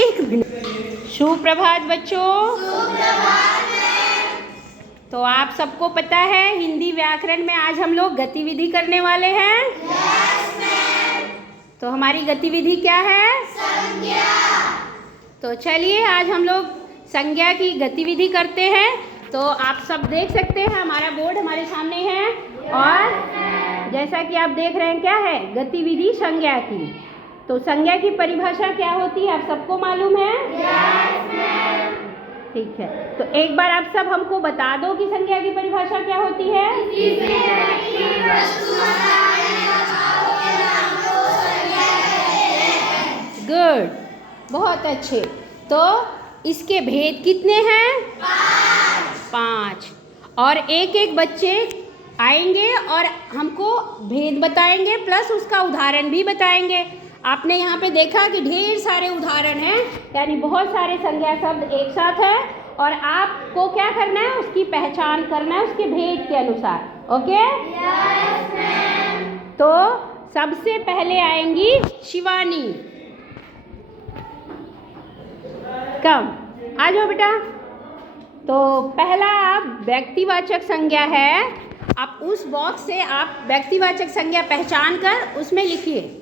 एक मिनट। सुप्रभात बच्चों। तो आप सबको पता है हिंदी व्याकरण में आज हम लोग गतिविधि करने वाले हैं। तो हमारी गतिविधि क्या है? संज्ञा। तो चलिए आज हम लोग संज्ञा की गतिविधि करते हैं। तो आप सब देख सकते हैं हमारा बोर्ड हमारे सामने है और जैसा कि आप देख रहे हैं क्या है गतिविधि संज्ञा की। तो संज्ञा की परिभाषा क्या होती है आप सबको मालूम है? ठीक है, तो एक बार आप सब हमको बता दो कि संज्ञा की परिभाषा क्या होती है? गुड, बहुत अच्छे। तो इसके भेद कितने हैं? 5। और एक एक बच्चे आएंगे और हमको भेद बताएंगे प्लस उसका उदाहरण भी बताएंगे। आपने यहाँ पे देखा कि ढेर सारे उदाहरण हैं, यानी बहुत सारे संज्ञा शब्द एक साथ है और आपको क्या करना है उसकी पहचान करना है उसके भेद के अनुसार। ओके? तो सबसे पहले आएंगी शिवानी। कम आ जाओ बेटा। तो पहला आप व्यक्तिवाचक संज्ञा है, आप उस बॉक्स से आप व्यक्तिवाचक संज्ञा पहचान कर उसमें लिखिए।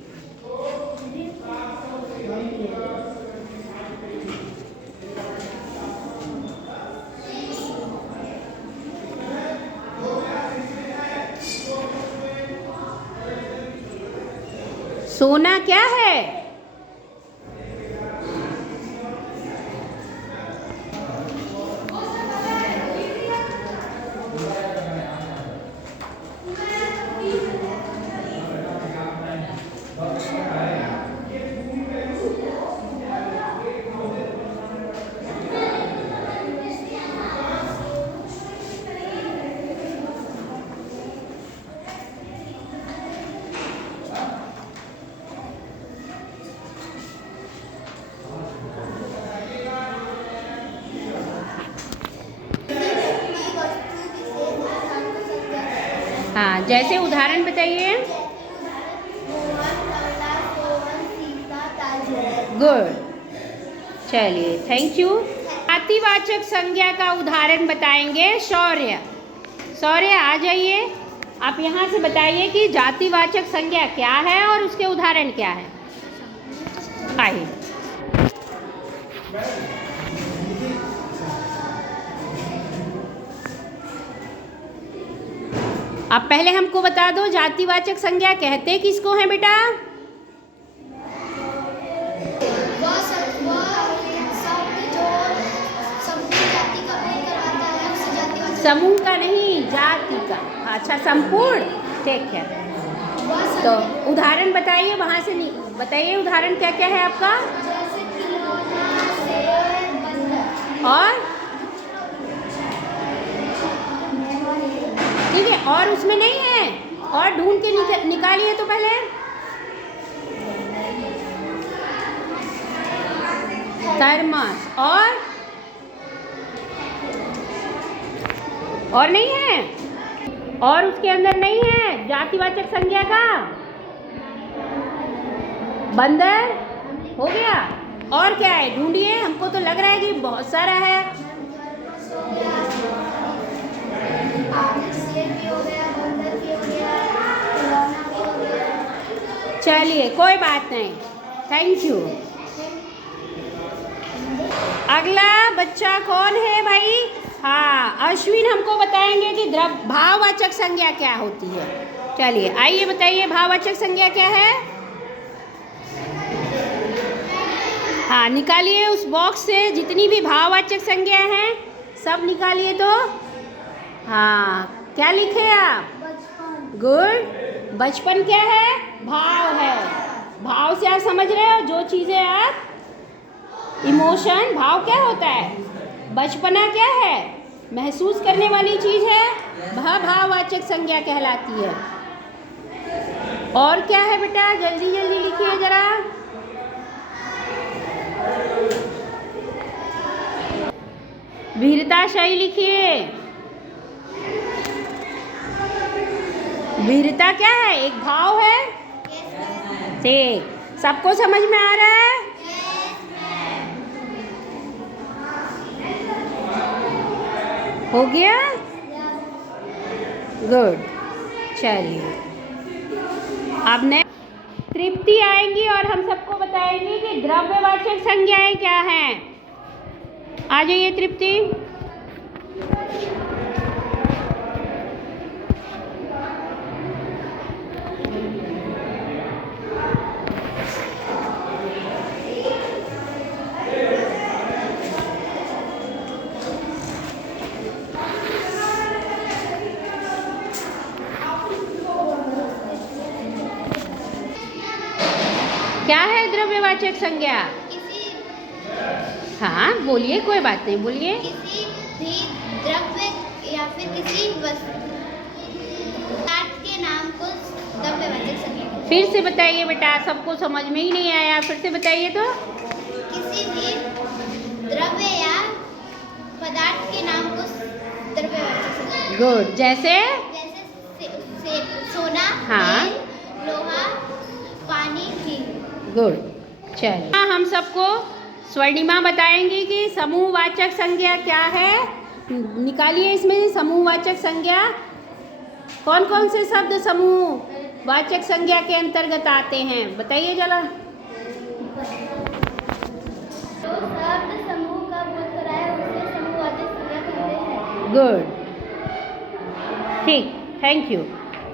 सोना क्या है? हाँ, जैसे उदाहरण बताइए। गुड, चलिए थैंक यू। जातिवाचक संज्ञा का उदाहरण बताएंगे शौर्य। शौर्य आ जाइए, आप यहाँ से बताइए कि जातिवाचक संज्ञा क्या है और उसके उदाहरण क्या है। आइए। आप पहले हमको बता दो जातिवाचक संज्ञा कहते किसको है बेटा? समूह का नहीं, जाति का। अच्छा, संपूर्ण, ठीक है। तो उदाहरण बताइए, वहाँ से नहीं बताइए उदाहरण क्या क्या है आपका? और ठीक है, और उसमें नहीं है, और ढूंढ के निकालिए तो पहले। थर्मस, और नहीं है, और उसके अंदर नहीं है जातिवाचक संज्ञा का। बंदर हो गया, और क्या है ढूंढिए, हमको तो लग रहा है कि बहुत सारा है। चलिए कोई बात नहीं, थैंक यू। अगला बच्चा कौन है भाई? हाँ, अश्विन हमको बताएंगे कि भाववाचक संज्ञा क्या होती है। चलिए आइए बताइए भाववाचक संज्ञा क्या है। हाँ, निकालिए उस बॉक्स से जितनी भी भाववाचक संज्ञा हैं सब निकालिए। तो हाँ, क्या लिखे आप? गुड। बचपन क्या है? भाव है। भाव से आप समझ रहे हो जो चीज़ें आप इमोशन, भाव क्या होता है? बचपना क्या है? महसूस करने वाली चीज़ है, वह भाववाचक संज्ञा कहलाती है। और क्या है बेटा? जल्दी जल्दी लिखिए जरा। वीरताशाही लिखिए। वीरता क्या है? एक भाव है। ठीक, सबको समझ में आ रहा है? हो गया? गुड। चलिए अब नेक्स्ट तृप्ति आएंगी और हम सबको बताएंगी कि द्रव्यवाचक संज्ञाएं क्या हैं। आ जाइए तृप्ति। क्या है द्रव्यवाचक संज्ञा? हाँ बोलिए, कोई बात नहीं, बोलिए। किसी भी द्रव्य या फिर किसी पदार्थ के नाम को द्रव्यवाचक संज्ञा कहते हैं। फिर से बताइए बेटा, सबको समझ में ही नहीं आया, फिर से बताइए तो। किसी भी द्रव्य या पदार्थ के नाम को द्रव्यवाचक संज्ञा। गुड। जैसे सोना, हाँ। तेल, लोहा, पानी, घी। गुड। चलिए हम सबको स्वर्णिमा बताएंगी कि समूहवाचक संज्ञा क्या है। निकालिए इसमें समूहवाचक संज्ञा। कौन कौन से शब्द समूहवाचक संज्ञा के अंतर्गत आते हैं, बताइए जरा। जो शब्द समूह का बोध कराए उसे समूहवाचक संज्ञा कहते हैं। गुड, ठीक, थैंक यू।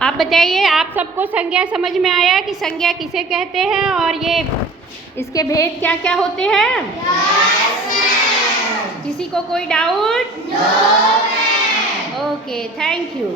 आप बताइए, आप सबको संज्ञा समझ में आया कि संज्ञा किसे कहते हैं और ये इसके भेद क्या क्या होते हैं? किसी को कोई डाउट? Okay, thank you.